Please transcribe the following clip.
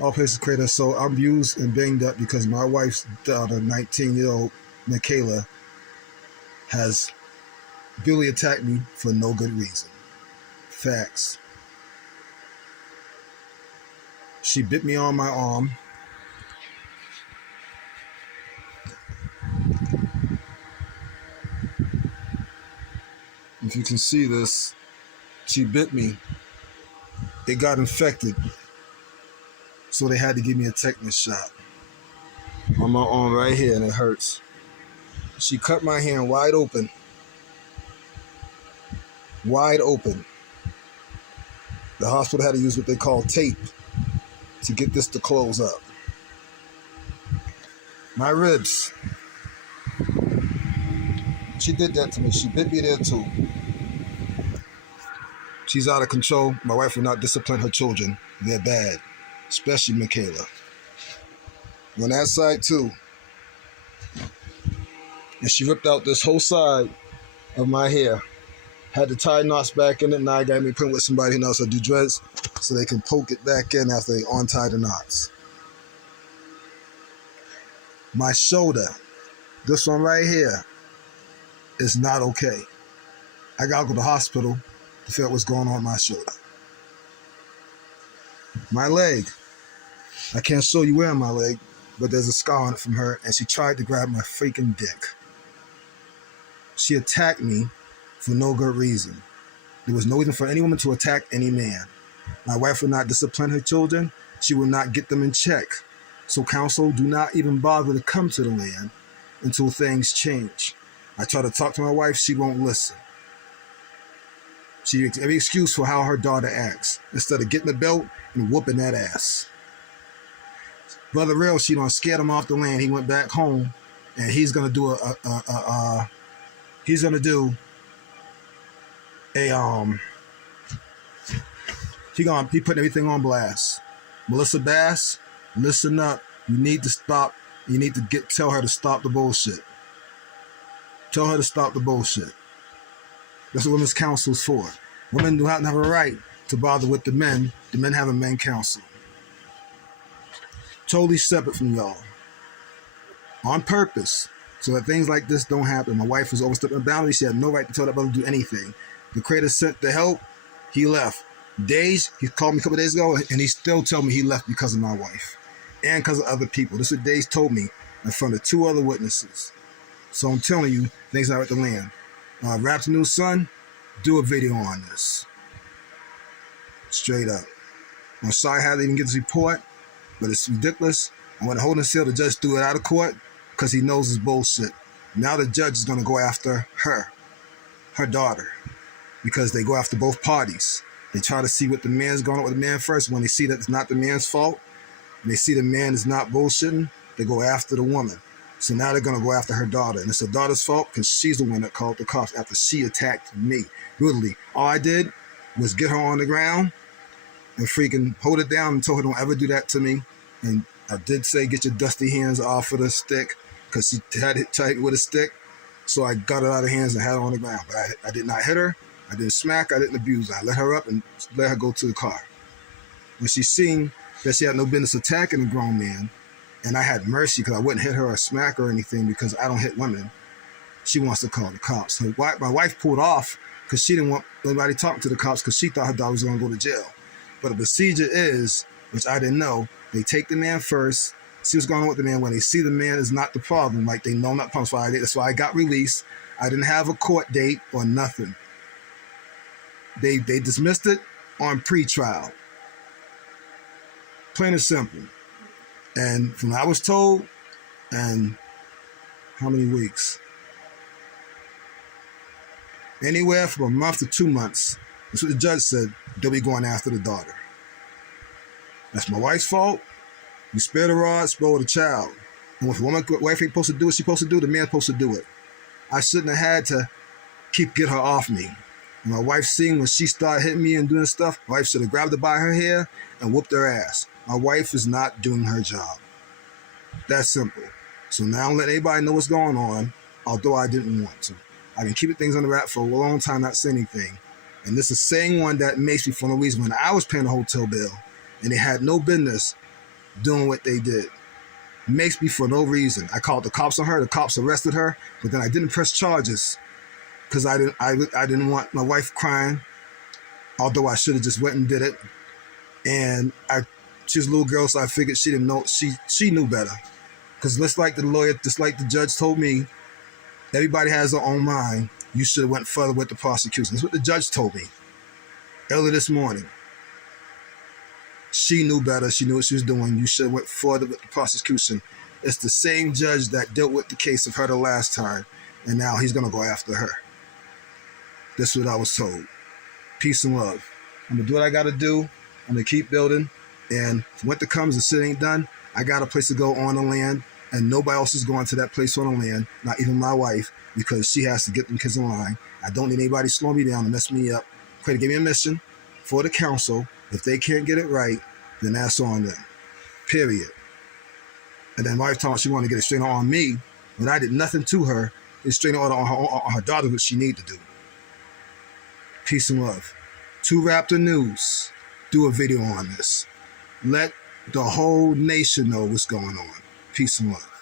All places created. So I'm abused and banged up because my wife's daughter, 19-year-old Michaela, has Billy attacked me for no good reason. Facts. She bit me on my arm. If you can see this, she bit me. It got infected, so they had to give me a tetanus shot on my arm right here, and it hurts. She cut my hand wide open. Wide open. The hospital had to use what they call tape to get this to close up. My ribs. She did that to me. She bit me there too. She's out of control. My wife will not discipline her children. They're bad, especially Michaela. On that side too. And she ripped out this whole side of my hair. Had to tie knots back in it. Now I got me put with somebody who knows how to do dreads so they can poke it back in after they untie the knots. My shoulder, this one right here, is not okay. I gotta go to the hospital to figure out what's going on with my shoulder. My leg, I can't show you where on my leg, but there's a scar on it from her, and she tried to grab my freaking dick. She attacked me for no good reason. There was no reason for any woman to attack any man. My wife will not discipline her children. She will not get them in check. So counsel, do not even bother to come to the land until things change. I try to talk to my wife, she won't listen. She makes every excuse for how her daughter acts, instead of getting the belt and whooping that ass. Brother Real, she done scared him off the land. He went back home, and he's gonna do he putting everything on blast. Melissa Bass, listen up. You need to stop. You need to tell her to stop the bullshit. Tell her to stop the bullshit. That's what women's council is for. Women do not have a right to bother with the men. The men have a men council. Totally separate from y'all. On purpose. So that things like this don't happen. My wife was overstepping the boundaries. She had no right to tell that brother to do anything. The creator sent the help. He left. He called me a couple days ago, and he still told me he left because of my wife. And because of other people. This is what Days told me in front of 2 other witnesses. So I'm telling you, things not at the land. MrTheNews son, do a video on this. Straight up. I'm sorry I had to even get this report, but it's ridiculous. I went to hold and seal. The judge threw it out of court because he knows it's bullshit. Now the judge is going to go after her daughter, because they go after both parties. They try to see what the man's going on with the man first. When they see that it's not the man's fault, and they see the man is not bullshitting, they go after the woman. So now they're going to go after her daughter. And it's her daughter's fault because she's the one that called the cops after she attacked me brutally. All I did was get her on the ground and freaking hold it down and told her don't ever do that to me. And I did say get your dusty hands off of the stick because she had it tight with a stick. So I got it out of her hands and had her on the ground. But I did not hit her. I didn't smack her. I didn't abuse her. I let her up and let her go to the car. When she seen that she had no business attacking a grown man, and I had mercy because I wouldn't hit her or smack her or anything because I don't hit women, she wants to call the cops. My wife pulled off because she didn't want anybody talking to the cops because she thought her daughter was going to go to jail. But the procedure is, which I didn't know, they take the man first, see what's going on with the man. When they see the man is not the problem, like they know not the problem, that's why I got released. I didn't have a court date or nothing. They dismissed it on pre-trial. Plain and simple. And from what I was told, and how many weeks? Anywhere from a month to 2 months. That's what the judge said. They'll be going after the daughter. That's my wife's fault. You spare the rod, spoil the child. And if a wife ain't supposed to do what she's supposed to do, the man's supposed to do it. I shouldn't have had to get her off me. And my wife seen when she started hitting me and doing stuff, my wife should have grabbed her by her hair and whooped her ass. My wife is not doing her job. That's simple. So now I'm letting everybody know what's going on, although I didn't want to. I've been keeping things on the wrap for a long time, not saying anything. And this is the same one that makes me for no reason. When I was paying a hotel bill, and they had no business doing what they did. Makes me for no reason. I called the cops on her. The cops arrested her, but then I didn't press charges because I didn't want my wife crying. Although I should have just went and did it. And she's a little girl, so I figured she didn't know. She knew better. Because just like the judge told me, everybody has their own mind. You should have went further with the prosecution. That's what the judge told me early this morning. She knew better. She knew what she was doing. You should have went further with the prosecution. It's the same judge that dealt with the case of her the last time, and now he's going to go after her. That's what I was told. Peace and love. I'm going to do what I got to do. I'm going to keep building. And if winter comes and shit ain't done, I got a place to go on the land, and nobody else is going to that place on the land, not even my wife, because she has to get them kids in line. I don't need anybody slowing me down and mess me up. Pray to give me a mission for the council. If they can't get it right, then that's on them. Period. And then my wife told me she wanted to get a straight on me, but I did nothing to her. It's straight order on her daughter, what she need to do. Peace and love. MrTheNews, do a video on this. Let the whole nation know what's going on. Peace and love.